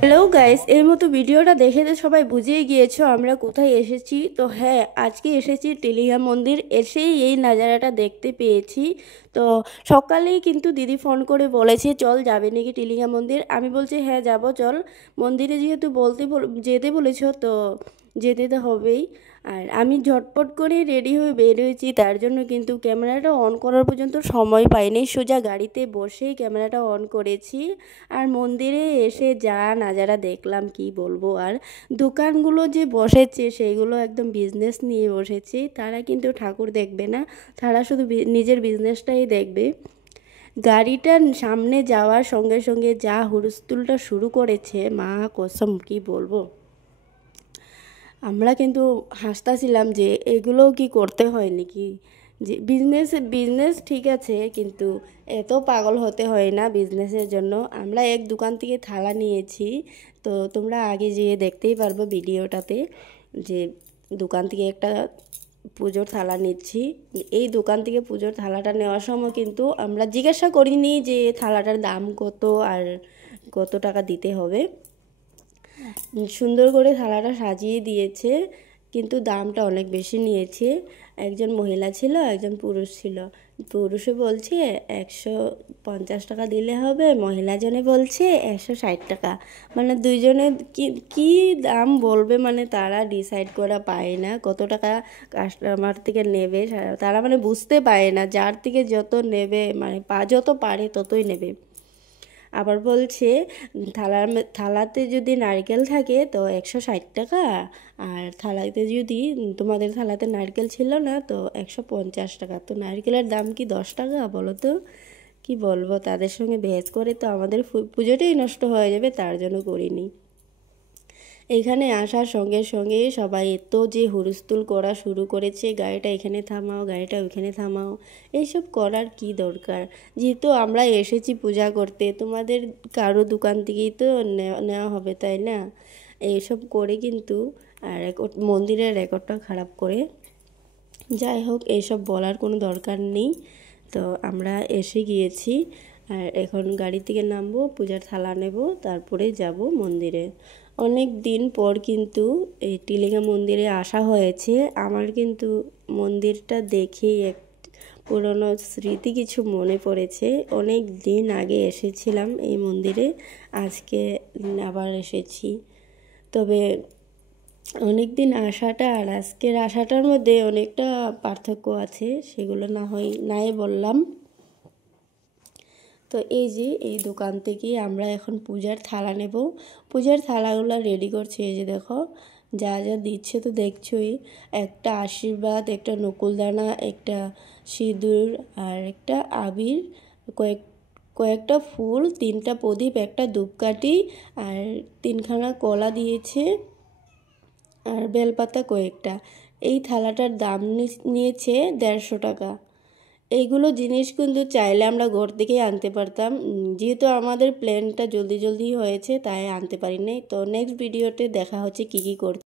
Hello guys, এর মতো ভিডিওটা দেখে তো সবাই বুঝেই গিয়েছো আমরা কোথায় এসেছি। তো হ্যাঁ, আজকে এসেছি টিলিঙা মন্দির। এসেই এই নাজারাটা দেখতে পেয়েছি। তো সকালেই কিন্তু দিদি ফোন করে বলেছে চল যাবে নাকি টিলিঙা মন্দির। আমি বলছি হ্যাঁ যাব, চল। মন্দিরে যেহেতু যেতে বলেছো তো যেতে তো হবেই। আর আমি ঝটপট করে রেডি হয়ে বের হয়েছি, তার জন্য কিন্তু ক্যামেরাটা অন করার পর্যন্ত সময় পাইনি। সোজা গাড়িতে বসেই ক্যামেরাটা অন করেছি। আর মন্দিরে এসে যা নাজারা দেখলাম কি বলবো। আর দোকানগুলো যে বসেছে সেইগুলো একদম বিজনেস নিয়ে বসেছে। তারা কিন্তু ঠাকুর দেখবে না, তারা শুধু নিজের বিজনেসটাই দেখবে। গাড়িটার সামনে যাওয়ার সঙ্গে সঙ্গে যা হুলস্থুলটা শুরু করেছে, মা কসম কি বলবো। আমরা কিন্তু হাসতাছিলাম যে এগুলোও কি করতে হয় নাকি। যে বিজনেস ঠিক আছে, কিন্তু এত পাগল হতে হয় না বিজনেসের জন্য। আমরা এক দোকান থেকে থালা নিয়েছি, তো তোমরা আগে যেয়ে দেখতেই পারবো ভিডিওটাতে যে দোকান থেকে একটা পুজোর থালা নিচ্ছি। এই দোকান থেকে পুজোর থালাটা নেওয়ার সময় কিন্তু আমরা জিজ্ঞাসা করিনি যে থালাটার দাম কত আর কত টাকা দিতে হবে। সুন্দর করে থালাটা সাজিয়ে দিয়েছে, কিন্তু দামটা অনেক বেশি নিয়েছে। একজন মহিলা ছিল, একজন পুরুষ ছিল। পুরুষে বলছে 150 টাকা দিলে হবে, মহিলা জনে বলছে 160 টাকা। মানে দুইজনে কি দাম বলবে, মানে তারা ডিসাইড করা পায় না কত টাকা কাস্টমার থেকে নেবে। তারা মানে বুঝতে পারে না, যার থেকে যত নেবে মানে যত পারে ততই নেবে। আবার বলছে থালাতে যদি নারকেল থাকে তো 160 টাকা, আর থালাতে যদি তোমাদের থালাতে নারকেল ছিল না তো 150 টাকা। তো নারকেলের দাম কি 10 টাকা বলো তো? কি বলবো, তাদের সঙ্গে বেহেস করে তো আমাদের পুজোটাই নষ্ট হয়ে যাবে, তার জন্য করিনি। এখানে আসার সঙ্গে সঙ্গে সবাই এত যে হুলস্থুল করা শুরু করেছে, গাড়িটা এখানে থামাও, গাড়িটা ওইখানে থামাও। এইসব করার কি দরকার? যেহেতু আমরা এসেছি পূজা করতে, তোমাদের কারো দোকান থেকেই তো নেওয়া হবে, তাই না? এইসব করে কিন্তু আর মন্দিরের রেকর্ডটা খারাপ করে। যাই হোক, এইসব বলার কোনো দরকার নেই। তো আমরা এসে গিয়েছি, আর এখন গাড়ি থেকে নামবো, পূজার থালা নেব, তারপরে যাব মন্দিরে। অনেক দিন পর কিন্তু এই টিলিঙা মন্দিরে আসা হয়েছে। আমার কিন্তু মন্দিরটা দেখেই এক পুরনো স্মৃতি কিছু মনে পড়েছে। অনেক দিন আগে এসেছিলাম এই মন্দিরে, আজকে আবার এসেছি। তবে অনেক দিন আসাটা আর আজকের আসাটার মধ্যে অনেকটা পার্থক্য আছে, সেগুলো নাই বললাম। তো এই যে এই দোকান থেকে আমরা এখন পূজার থালা নেব। পূজার থালাগুলো রেডি করছে, এই যে দেখো যা যা দিচ্ছে তো দেখছোই। একটা আশীর্বাদ, একটা নকুলদানা, একটা সিঁদুর, আর একটা আবির, কয়েকটা ফুল, 3টা প্রদীপ, একটা ধূপকাঠি, আর 3খানা কলা দিয়েছে, আর বেলপাতা কয়েকটা। এই থালাটার দাম নিয়েছে 150 টাকা। এইগুলো জিনিস কিন্তু চাইলে আমরা ঘর থেকেই আনতে পারতাম, যেহেতু আমাদের প্ল্যানটা জলদি হয়েছে তাই আনতে পারি নাই। তো নেক্সট ভিডিওতে দেখা হচ্ছে কী করতে।